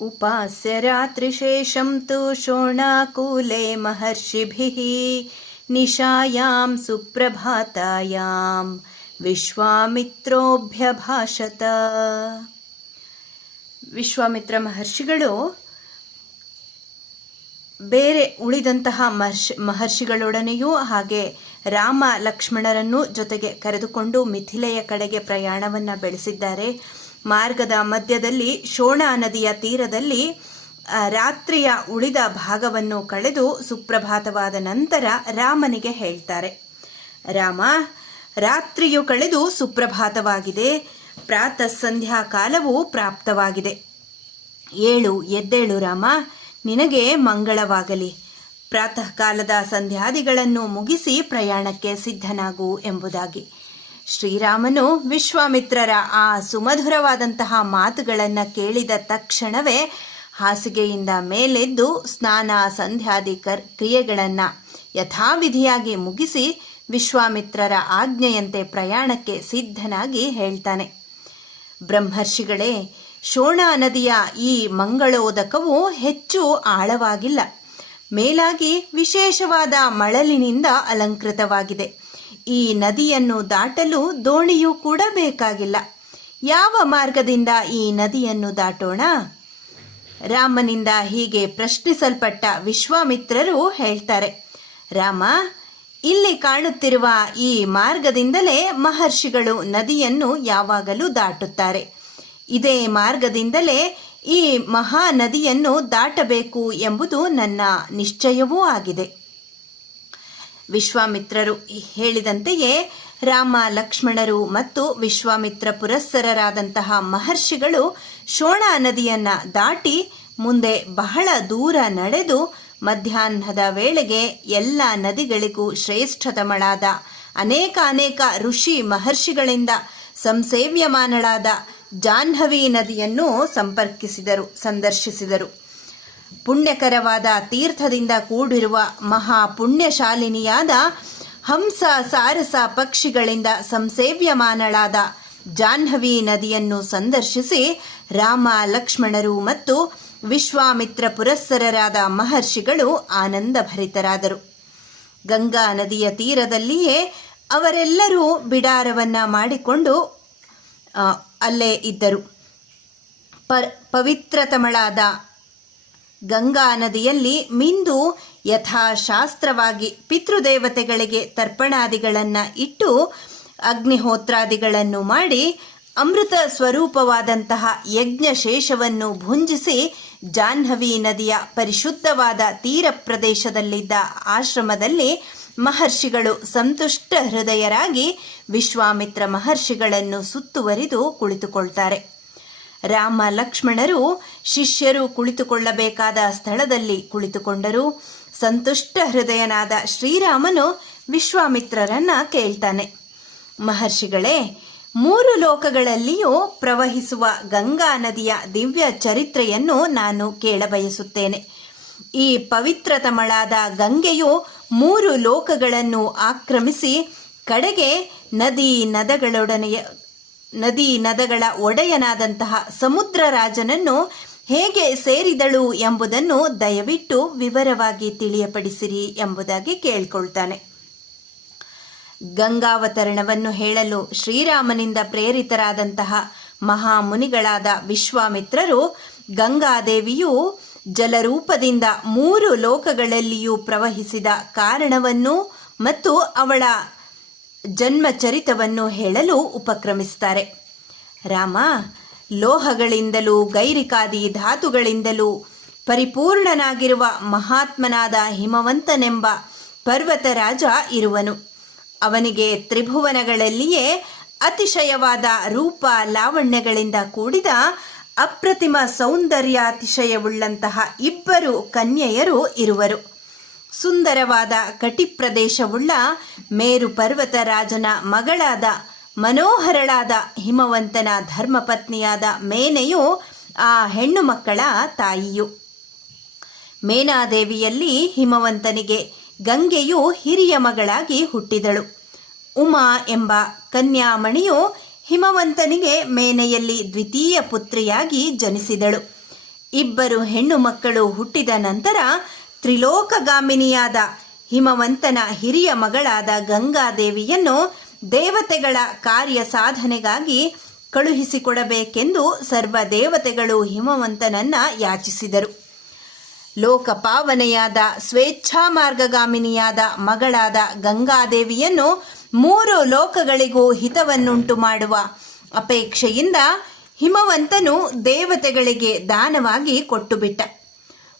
उपास्य रात्रिशेषं तु शोणाकूले महर्षिभिः निशायां सुप्रभातायां ವಿಶ್ವಾಮಿತ್ರೋಭ್ಯಭಾಷತ. ವಿಶ್ವಾಮಿತ್ರ ಮಹರ್ಷಿಗಳು ಬೇರೆ ಉಳಿದಂತಹ ಮಹರ್ಷಿಗಳೊಡನೆಯೂ ಹಾಗೆ ರಾಮ ಲಕ್ಷ್ಮಣರನ್ನು ಜೊತೆಗೆ ಕರೆದುಕೊಂಡು ಮಿಥಿಲೆಯ ಕಡೆಗೆ ಪ್ರಯಾಣವನ್ನು ಬೆಳೆಸಿದ್ದಾರೆ. ಮಾರ್ಗದ ಮಧ್ಯದಲ್ಲಿ ಶೋಣಾ ನದಿಯ ತೀರದಲ್ಲಿ ರಾತ್ರಿಯ ಉಳಿದ ಭಾಗವನ್ನು ಕಳೆದು ಸುಪ್ರಭಾತವಾದ ನಂತರ ರಾಮನಿಗೆ ಹೇಳ್ತಾರೆ, ರಾಮ, ರಾತ್ರಿಯು ಕಳೆದು ಸುಪ್ರಭಾತವಾಗಿದೆ, ಪ್ರಾತಃ ಸಂಧ್ಯಾ ಕಾಲವು ಪ್ರಾಪ್ತವಾಗಿದೆ. ಎದ್ದೇಳು ರಾಮ, ನಿನಗೆ ಮಂಗಳವಾಗಲಿ. ಪ್ರಾತಃ ಕಾಲದ ಸಂಧ್ಯಾದಿಗಳನ್ನು ಮುಗಿಸಿ ಪ್ರಯಾಣಕ್ಕೆ ಸಿದ್ಧನಾಗು ಎಂಬುದಾಗಿ. ಶ್ರೀರಾಮನು ವಿಶ್ವಾಮಿತ್ರರ ಆ ಸುಮಧುರವಾದಂತಹ ಮಾತುಗಳನ್ನು ಕೇಳಿದ ತಕ್ಷಣವೇ ಹಾಸಿಗೆಯಿಂದ ಮೇಲೆದ್ದು ಸ್ನಾನ ಸಂಧ್ಯಾದಿ ಕ್ರಿಯೆಗಳನ್ನು ಯಥಾವಿಧಿಯಾಗಿ ಮುಗಿಸಿ ವಿಶ್ವಾಮಿತ್ರರ ಆಜ್ಞೆಯಂತೆ ಪ್ರಯಾಣಕ್ಕೆ ಸಿದ್ಧನಾಗಿ ಹೇಳ್ತಾನೆ, ಬ್ರಹ್ಮರ್ಷಿಗಳೇ, ಶೋಣಾ ನದಿಯ ಈ ಮಂಗಳೋದಕವು ಹೆಚ್ಚು ಆಳವಾಗಿಲ್ಲ. ಮೇಲಾಗಿ ವಿಶೇಷವಾದ ಮಳಲಿನಿಂದ ಅಲಂಕೃತವಾಗಿದೆ. ಈ ನದಿಯನ್ನು ದಾಟಲು ದೋಣಿಯೂ ಕೂಡ ಬೇಕಾಗಿಲ್ಲ. ಯಾವ ಮಾರ್ಗದಿಂದ ಈ ನದಿಯನ್ನು ದಾಟೋಣ? ರಾಮನಿಂದ ಹೀಗೆ ಪ್ರಶ್ನಿಸಲ್ಪಟ್ಟ ವಿಶ್ವಾಮಿತ್ರರು ಹೇಳ್ತಾರೆ, ರಾಮ, ಇಲ್ಲಿ ಕಾಣುತ್ತಿರುವ ಈ ಮಾರ್ಗದಿಂದಲೇ ಮಹರ್ಷಿಗಳು ನದಿಯನ್ನು ಯಾವಾಗಲೂ ದಾಟುತ್ತಾರೆ. ಇದೇ ಮಾರ್ಗದಿಂದಲೇ ಈ ಮಹಾ ನದಿಯನ್ನು ದಾಟಬೇಕು ಎಂಬುದು ನನ್ನ ನಿಶ್ಚಯವೂ ಆಗಿದೆ. ವಿಶ್ವಾಮಿತ್ರರು ಹೇಳಿದಂತೆಯೇ ರಾಮ ಲಕ್ಷ್ಮಣರು ಮತ್ತು ವಿಶ್ವಾಮಿತ್ರ ಪುರಸ್ಸರರಾದಂತಹ ಮಹರ್ಷಿಗಳು ಶೋಣಾ ನದಿಯನ್ನ ದಾಟಿ ಮುಂದೆ ಬಹಳ ದೂರ ನಡೆದು ಮಧ್ಯಾಹ್ನದ ವೇಳೆಗೆ ಎಲ್ಲ ನದಿಗಳಿಗೂ ಶ್ರೇಷ್ಠತಮಳಾದ ಅನೇಕ ಋಷಿ ಮಹರ್ಷಿಗಳಿಂದ ಸಂಸೇವ್ಯಮಾನಳಾದ ಜಾಹ್ನವಿ ನದಿಯನ್ನು ಸಂದರ್ಶಿಸಿದರು. ಪುಣ್ಯಕರವಾದ ತೀರ್ಥದಿಂದ ಕೂಡಿರುವ ಮಹಾಪುಣ್ಯಶಾಲಿನಿಯಾದ ಹಂಸ ಸಾರಸ ಪಕ್ಷಿಗಳಿಂದ ಸಂಸೇವ್ಯಮಾನಳಾದ ಜಾಹ್ನವಿ ನದಿಯನ್ನು ಸಂದರ್ಶಿಸಿ ರಾಮ ಲಕ್ಷ್ಮಣರು ಮತ್ತು ವಿಶ್ವಾಮಿತ್ರ ಪುರಸ್ಸರರಾದ ಮಹರ್ಷಿಗಳು ಆನಂದಭರಿತರಾದರು. ಗಂಗಾ ನದಿಯ ತೀರದಲ್ಲಿಯೇ ಅವರೆಲ್ಲರೂ ಬಿಡಾರವನ್ನ ಮಾಡಿಕೊಂಡು ಅಲ್ಲೇ ಇದ್ದರು. ಪವಿತ್ರತಮಳಾದ ಗಂಗಾ ನದಿಯಲ್ಲಿ ಮಿಂದು ಯಥಾಶಾಸ್ತ್ರವಾಗಿ ಪಿತೃದೇವತೆಗಳಿಗೆ ತರ್ಪಣಾದಿಗಳನ್ನು ಇಟ್ಟು ಅಗ್ನಿಹೋತ್ರಾದಿಗಳನ್ನು ಮಾಡಿ ಅಮೃತ ಸ್ವರೂಪವಾದಂತಹ ಯಜ್ಞಶೇಷವನ್ನು ಭುಂಜಿಸಿ ಜಾಹ್ನವಿ ನದಿಯ ಪರಿಶುದ್ಧವಾದ ತೀರ ಪ್ರದೇಶದಲ್ಲಿದ್ದ ಆಶ್ರಮದಲ್ಲಿ ಮಹರ್ಷಿಗಳು ಸಂತುಷ್ಟ ಹೃದಯರಾಗಿ ವಿಶ್ವಾಮಿತ್ರ ಮಹರ್ಷಿಗಳನ್ನು ಸುತ್ತುವರಿದು ಕುಳಿತುಕೊಳ್ತಾರೆ. ರಾಮ ಲಕ್ಷ್ಮಣರು ಶಿಷ್ಯರು ಕುಳಿತುಕೊಳ್ಳಬೇಕಾದ ಸ್ಥಳದಲ್ಲಿ ಕುಳಿತುಕೊಂಡರು. ಸಂತುಷ್ಟ ಹೃದಯನಾದ ಶ್ರೀರಾಮನು ವಿಶ್ವಾಮಿತ್ರರನ್ನ ಕೇಳ್ತಾನೆ, ಮಹರ್ಷಿಗಳೇ, 3 ಲೋಕಗಳಲ್ಲಿಯೂ ಪ್ರವಹಿಸುವ ಗಂಗಾ ನದಿಯ ದಿವ್ಯ ಚರಿತ್ರೆಯನ್ನು ನಾನು ಕೇಳಬಯಸುತ್ತೇನೆ. ಈ ಪವಿತ್ರತಮಳಾದ ಗಂಗೆಯು 3 ಲೋಕಗಳನ್ನು ಆಕ್ರಮಿಸಿ ಕಡೆಗೆ ನದಿ ನದಗಳ ಒಡೆಯನಾದಂತಹ ಸಮುದ್ರ ರಾಜನನ್ನು ಹೇಗೆ ಸೇರಿದಳು ಎಂಬುದನ್ನು ದಯವಿಟ್ಟು ವಿವರವಾಗಿ ತಿಳಿಯಪಡಿಸಿರಿ ಎಂಬುದಾಗಿ ಕೇಳಿಕೊಳ್ತಾನೆ. ಗಂಗಾವತರಣವನ್ನು ಹೇಳಲು ಶ್ರೀರಾಮನಿಂದ ಪ್ರೇರಿತರಾದಂತಹ ಮಹಾಮುನಿಗಳಾದ ವಿಶ್ವಾಮಿತ್ರರು ಗಂಗಾದೇವಿಯು ಜಲರೂಪದಿಂದ 3 ಲೋಕಗಳಲ್ಲಿಯೂ ಪ್ರವಹಿಸಿದ ಕಾರಣವನ್ನು ಮತ್ತು ಅವಳ ಜನ್ಮಚರಿತವನ್ನು ಹೇಳಲು ಉಪಕ್ರಮಿಸುತ್ತಾರೆ. ರಾಮ, ಲೋಹಗಳಿಂದಲೂ ಗೈರಿಕಾದಿ ಧಾತುಗಳಿಂದಲೂ ಪರಿಪೂರ್ಣನಾಗಿರುವ ಮಹಾತ್ಮನಾದ ಹಿಮವಂತನೆಂಬ ಪರ್ವತರಾಜ ಇರುವನು. ಅವನಿಗೆ ತ್ರಿಭುವನಗಳಲ್ಲಿಯೇ ಅತಿಶಯವಾದ ರೂಪ ಲಾವಣ್ಯಗಳಿಂದ ಕೂಡಿದ ಅಪ್ರತಿಮ ಸೌಂದರ್ಯಾತಿಶಯವುಳ್ಳಂತಹ 2 ಕನ್ಯೆಯರು ಇರುವರು. ಸುಂದರವಾದ ಕಟಿಪ್ರದೇಶವುಳ್ಳ ಮೇರು ಪರ್ವತರಾಜನ ಮಗಳಾದ ಮನೋಹರಳಾದ ಹಿಮವಂತನ ಧರ್ಮಪತ್ನಿಯಾದ ಮೇನೆಯು ಆ ಹೆಣ್ಣು ಮಕ್ಕಳ ತಾಯಿಯು. ಮೇನಾದೇವಿಯಲ್ಲಿ ಹಿಮವಂತನಿಗೆ ಗಂಗೆಯು ಹಿರಿಯ ಮಗಳಾಗಿ ಹುಟ್ಟಿದಳು. ಉಮಾ ಎಂಬ ಕನ್ಯಾಮಣಿಯು ಹಿಮವಂತನಿಗೆ ಮೇನೆಯಲ್ಲಿ ದ್ವಿತೀಯ ಪುತ್ರಿಯಾಗಿ ಜನಿಸಿದಳು. ಇಬ್ಬರು ಹೆಣ್ಣು ಮಕ್ಕಳು ಹುಟ್ಟಿದ ನಂತರ ತ್ರಿಲೋಕಗಾಮಿನಿಯಾದ ಹಿಮವಂತನ ಹಿರಿಯ ಮಗಳಾದ ಗಂಗಾದೇವಿಯನ್ನು ದೇವತೆಗಳ ಕಾರ್ಯ ಸಾಧನೆಗಾಗಿ ಕಳುಹಿಸಿಕೊಡಬೇಕೆಂದು ಸರ್ವ ದೇವತೆಗಳು ಹಿಮವಂತನನ್ನ ಯಾಚಿಸಿದರು. ಲೋಕಪಾವನೆಯಾದ ಸ್ವೇಚ್ಛಾ ಮಾರ್ಗಗಾಮಿನಿಯಾದ ಮಗಳಾದ ಗಂಗಾದೇವಿಯನ್ನು 3 ಲೋಕಗಳಿಗೂ ಹಿತವನ್ನುಂಟು ಮಾಡುವ ಅಪೇಕ್ಷೆಯಿಂದ ಹಿಮವಂತನು ದೇವತೆಗಳಿಗೆ ದಾನವಾಗಿ ಕೊಟ್ಟುಬಿಟ್ಟ.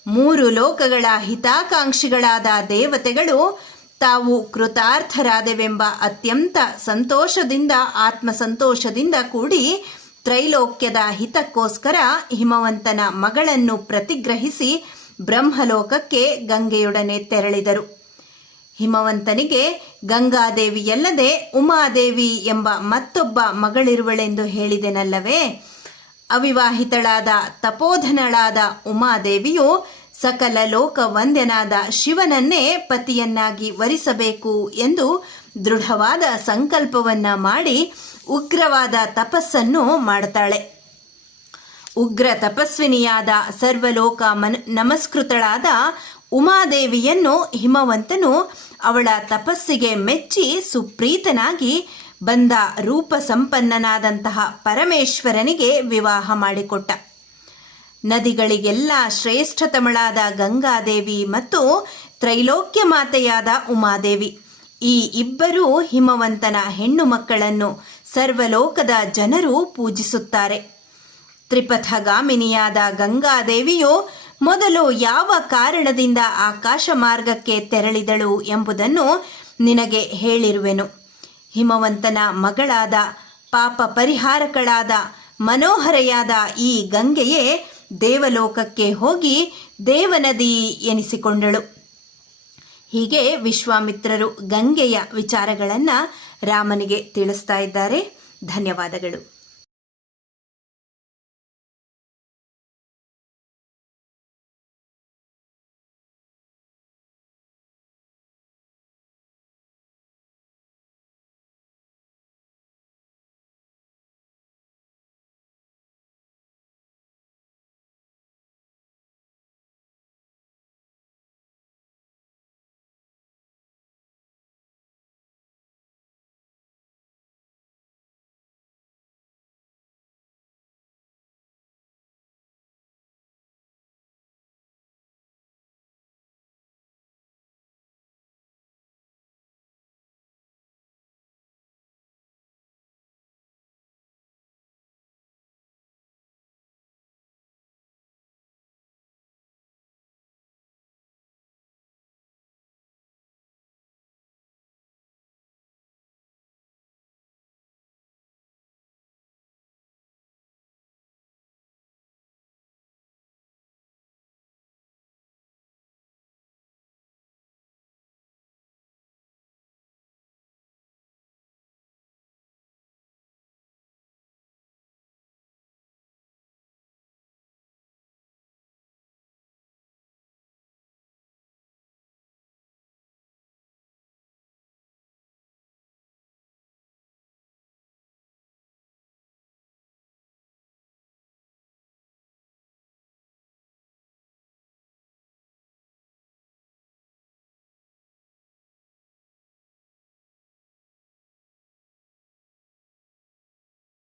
3 ಲೋಕಗಳ ಹಿತಾಕಾಂಕ್ಷಿಗಳಾದ ದೇವತೆಗಳು ತಾವು ಕೃತಾರ್ಥರಾದೆವೆಂಬ ಅತ್ಯಂತ ಸಂತೋಷದಿಂದ ಆತ್ಮಸಂತೋಷದಿಂದ ಕೂಡಿ ತ್ರೈಲೋಕ್ಯದ ಹಿತಕ್ಕೋಸ್ಕರ ಹಿಮವಂತನ ಮಗಳನ್ನು ಪ್ರತಿಗ್ರಹಿಸಿ ಬ್ರಹ್ಮಲೋಕಕ್ಕೆ ಗಂಗೆಯೊಡನೆ ತೆರಳಿದರು. ಹಿಮವಂತನಿಗೆ ಗಂಗಾದೇವಿಯಲ್ಲದೆ ಉಮಾದೇವಿ ಎಂಬ ಮತ್ತೊಬ್ಬ ಮಗಳಿರುವಳೆಂದು ಹೇಳಿದೆನಲ್ಲವೇ. ಅವಿವಾಹಿತಳಾದ ತಪೋಧನಳಾದ ಉಮಾದೇವಿಯು ಸಕಲ ಲೋಕ ವಂದ್ಯನಾದ ಶಿವನನ್ನೇ ಪತಿಯನ್ನಾಗಿ ವರಿಸಬೇಕು ಎಂದು ದೃಢವಾದ ಸಂಕಲ್ಪವನ್ನ ಮಾಡಿ ಉಗ್ರವಾದ ತಪಸ್ಸನ್ನು ಮಾಡುತ್ತಾಳೆ. ಉಗ್ರ ತಪಸ್ವಿನಿಯಾದ ಸರ್ವಲೋಕ ನಮಸ್ಕೃತಳಾದ ಉಮಾದೇವಿಯನ್ನು ಹಿಮವಂತನು ಅವಳ ತಪಸ್ಸಿಗೆ ಮೆಚ್ಚಿ ಸುಪ್ರೀತನಾಗಿ ಬಂದ ರೂಪ ಸಂಪನ್ನನಾದಂತಹ ಪರಮೇಶ್ವರನಿಗೆ ವಿವಾಹ ಮಾಡಿಕೊಟ್ಟ. ನದಿಗಳಿಗೆಲ್ಲ ಶ್ರೇಷ್ಠತಮಳಾದ ಗಂಗಾದೇವಿ ಮತ್ತು ತ್ರೈಲೋಕ್ಯ ಮಾತೆಯಾದ ಉಮಾದೇವಿ ಈ ಇಬ್ಬರೂ ಹಿಮವಂತನ ಹೆಣ್ಣು ಮಕ್ಕಳನ್ನು ಸರ್ವಲೋಕದ ಜನರು ಪೂಜಿಸುತ್ತಾರೆ. ತ್ರಿಪಥಗಾಮಿನಿಯಾದ ಗಂಗಾದೇವಿಯು ಮೊದಲು ಯಾವ ಕಾರಣದಿಂದ ಆಕಾಶ ಮಾರ್ಗಕ್ಕೆ ತೆರಳಿದಳು ಎಂಬುದನ್ನು ನಿನಗೆ ಹೇಳಿರುವೆನು. ಹಿಮವಂತನ ಮಗಳಾದ ಪಾಪ ಪರಿಹಾರಕಳಾದ ಮನೋಹರೆಯಾದ ಈ ಗಂಗೆಯೇ ದೇವಲೋಕಕ್ಕೆ ಹೋಗಿ ದೇವನದಿ ಎನಿಸಿಕೊಂಡಳು. ಹೀಗೆ ವಿಶ್ವಾಮಿತ್ರರು ಗಂಗೆಯ ವಿಚಾರಗಳನ್ನು ರಾಮನಿಗೆ ತಿಳಿಸ್ತಾ ಇದ್ದಾರೆ. ಧನ್ಯವಾದಗಳು.